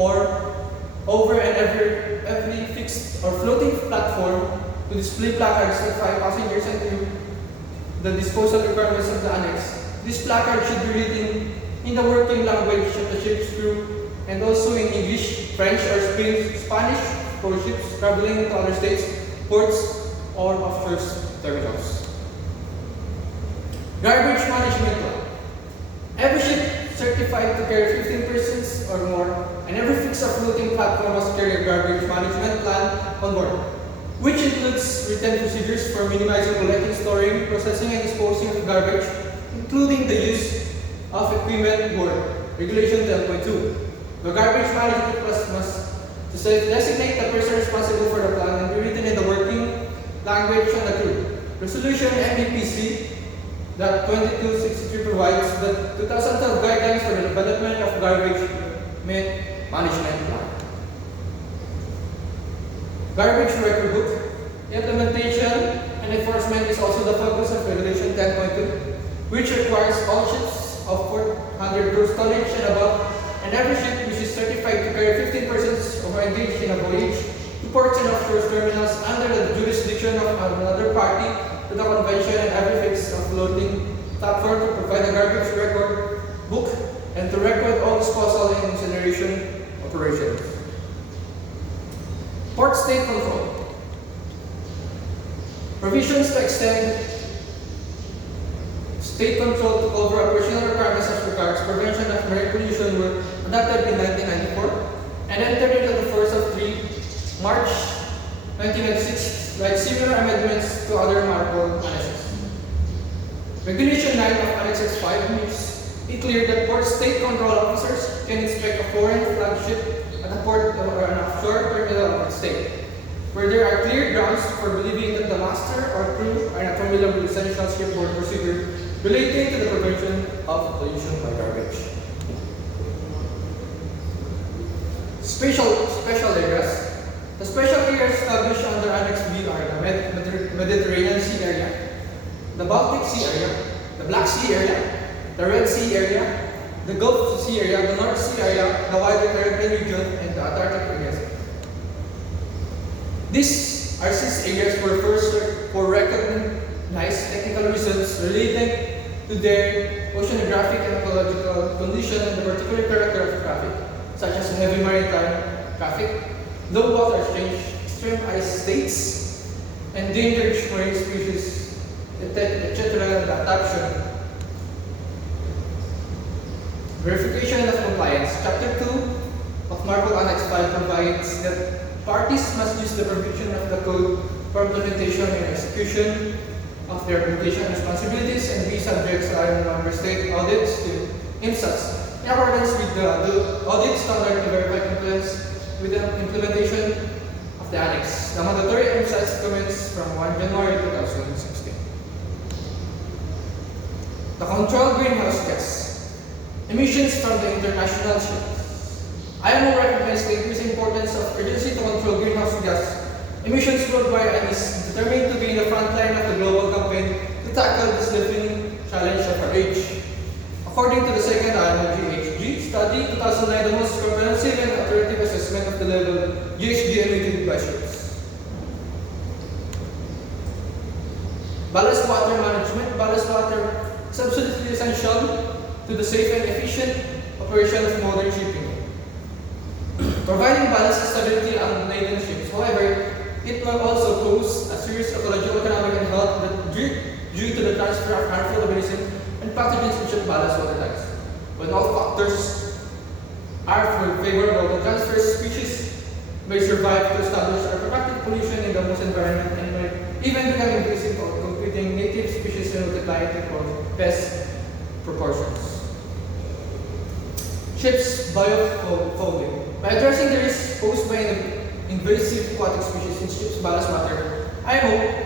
or over and every fixed or floating platform to display placards to notify passengers and crew the disposal requirements of the annex. This placard should be written in the working language of the ship's crew and also in English, French, or Spanish for ships traveling to other states, ports, or offshore terminals. Garbage management plan. Every ship certified to carry 15 persons or more, and every fixed or floating platform must carry a garbage management plan on board, which includes written procedures for minimizing collecting, storing, processing, and disposing of garbage, including the use of equipment board. Regulation 10.2. The garbage management plan must designate the person responsible for the plan and be written in the working language of the crew. Resolution MEPC 2263 provides the 2012 guidelines for the development of garbage management plan. Garbage record book. Implementation and enforcement is also the focus of Regulation 10.2, which requires all ships of 400 gross tonnage and above, and every ship which is certified to carry 15 persons or engaged in a voyage to ports and offshore terminals under the jurisdiction of another party to the convention, and every fixed or floating platform to provide a garbage record book and to record all disposal and incineration operations. Port state control. Provisions to extend state control to cover operational requirements as regards prevention of marine pollution were adopted in 1994 and entered into the force of March 1996, like similar amendments to other MARPOL annexes. Regulation 9 of Annex X5 makes it clear that port state control officers can inspect a foreign flagship at a port or an offshore terminal of a state, where there are clear grounds for believing that the master or crew are not familiar with essential shipboard procedure relating to the prevention of pollution by garbage. Special areas. The special areas established under Annex B are the Mediterranean Sea area, the Baltic Sea area, the Black Sea area, the Red Sea area, the Gulf Sea area, the North Sea area, the wider Caribbean region, and the Antarctic areas. These are 6 areas for recognized technical reasons relating to their oceanographic and ecological condition and the particular character of traffic, such as heavy maritime traffic, low water exchange, extreme ice states, endangered marine species, etc. and adaptation. Verification of compliance. Chapter 2 of MARPOL Annex 5 provides that parties must use the provision of the code for implementation and execution of their application responsibilities and be subject to member state audits to IMSAS in accordance with the audit standard to verify compliance with the implementation of the annex. The mandatory IMSAS commences from 1 January 2016. The controlled greenhouse gas emissions from the international ships. IMO recognized the increasing importance of urgency to control greenhouse gas emissions worldwide and is determined to be in the front line of the global campaign to tackle this defining challenge of our age. According to the second IMO GHG study, 2009, the most comprehensive and authoritative assessment of the level of GHG emitted by ships. Ballast water management. Ballast water is absolutely essential to the safe and efficient operation of modern shipping. Providing ballast stability on laden ships. However, it will also pose a serious ecological, economic, and health due to the transfer of harmful organisms and pathogens in ship ballast water tanks. When all factors are favorable, the transfer species may survive to establish a productive pollution in the host environment and may even become invasive of competing native species and multiply to pest proportions. Ships biofouling. By addressing the risk posed by invasive aquatic species in ships' ballast water, IMO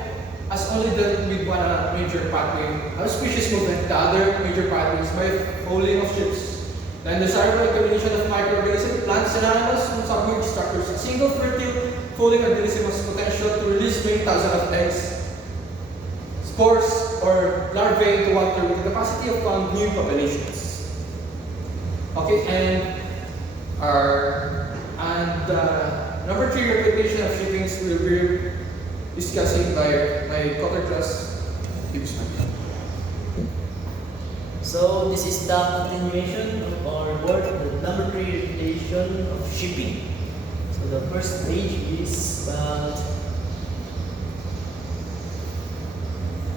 has only dealt with one major pathway. How species move into the other major pathways by fouling of ships. The undesirable combination of microorganisms, plants, and animals from submerged structures. A single fertile fouling organism has potential to release many thousands of eggs, spores, or larvae into water with the capacity of found new populations. Okay, and And number three, recognition of shippings will be discussing by my quarter class Ibsman. So this is the continuation of our report, the number 3 reputation of shipping. So the first page is about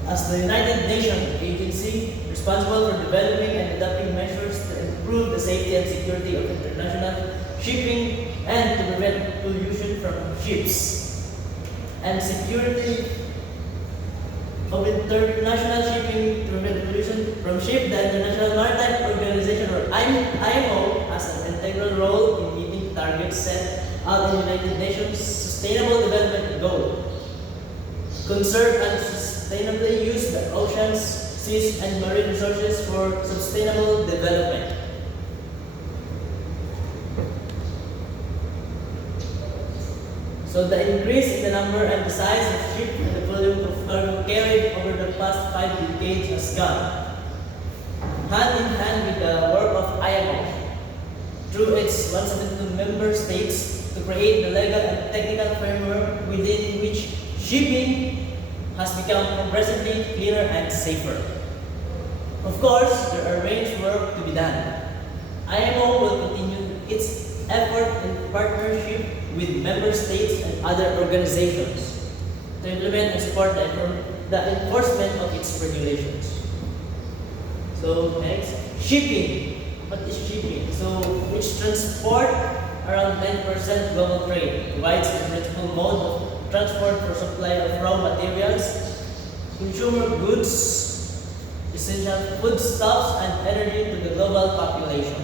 as the United Nations agency responsible for developing and adopting measures to improve the safety and security of international shipping and to prevent pollution from ships and security of international shipping to prevent pollution from ship, the International Maritime Organization or IMO has an integral role in meeting targets set out in the United Nations Sustainable Development Goal. Conserve and sustainably use the oceans, seas, and marine resources for sustainable development. So the increase in the number and the size of ships and the volume of cargo carried over the past 5 decades has gone hand in hand with the work of IMO through its 172 member states to create the legal and technical framework within which shipping has become progressively cleaner and safer. Of course, there are range work to be done. IMO will continue its effort in partnership with member states and other organizations to implement and support the enforcement of its regulations. So next, shipping. What is shipping? So which transport around 10% global trade, provides a principal mode of transport for supply of raw materials, consumer goods, essential foodstuffs, and energy to the global population.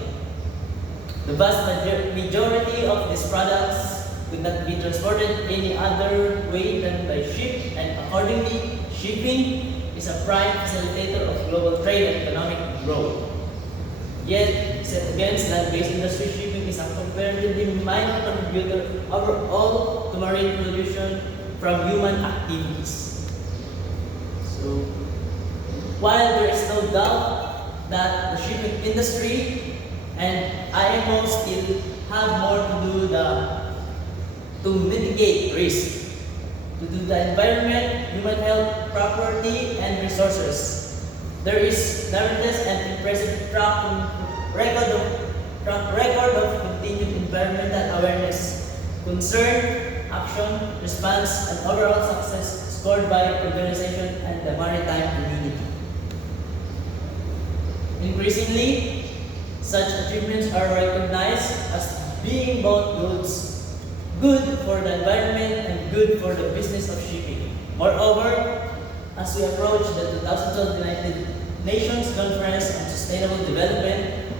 The vast majority of these products could not be transported any other way than by ship, and accordingly, shipping is a prime facilitator of global trade and economic growth. Yet, set against land-based industry, shipping is a comparatively minor contributor overall to marine pollution from human activities. So, while there is no doubt that the shipping industry and IMO still have more to mitigate risk, to do the environment, human health, property, and resources. There is nevertheless an impressive track record of continued environmental awareness, concern, action, response, and overall success scored by organization and the maritime community. Increasingly, such achievements are recognized as being both good for the environment and good for the business of shipping. Moreover, as we approach the 2012 United Nations Conference on Sustainable Development,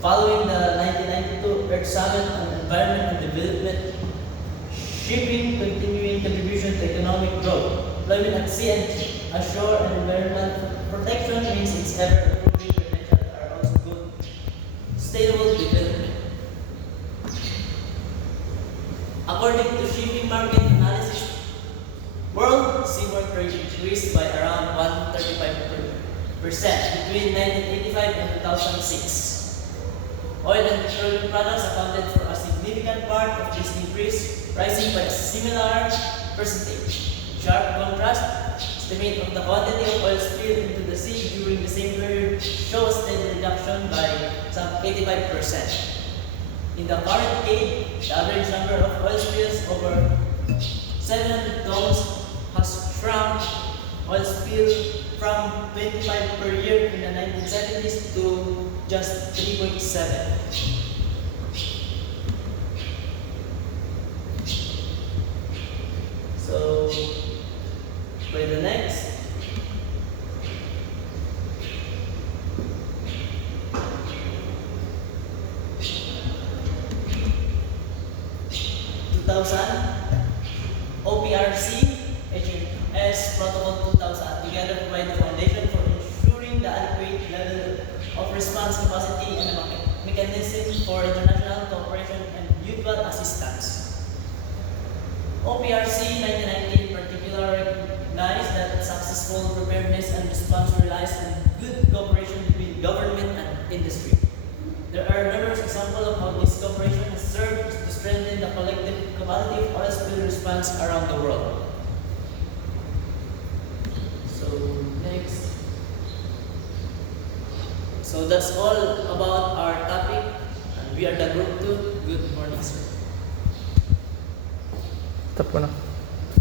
following the 1992 Earth Summit on Environment and Development, shipping continuing contribution to economic growth, employment at sea and ashore, and environmental protection means its ever-improving credentials are also good. Sustainable development. According to shipping market analysis, world seaborne trade increased by around 135% between 1985 and 2006. Oil and petroleum products accounted for a significant part of this increase, rising by a similar percentage. In sharp contrast, estimate of the quantity of oil spilled into the sea during the same period shows steady reduction by some 85%. In the current decade, the average number of oil spills over 700 tons has shrunk. Oil spill from 25 per year in the 1970s to just 3.7. So, by the next. OPRC, HMS Protocol 2000 together provide the foundation for ensuring the adequate level of response capacity and a mechanism for international cooperation and mutual assistance. OPRC 1990 in particular recognized that successful preparedness and response relies on good cooperation between government and industry. There are numerous examples of how this cooperation strengthen the collective capacity of oil spill response around the world. So next. So that's all about our topic. And we are the group 2. Good morning, sir. Stop ko na.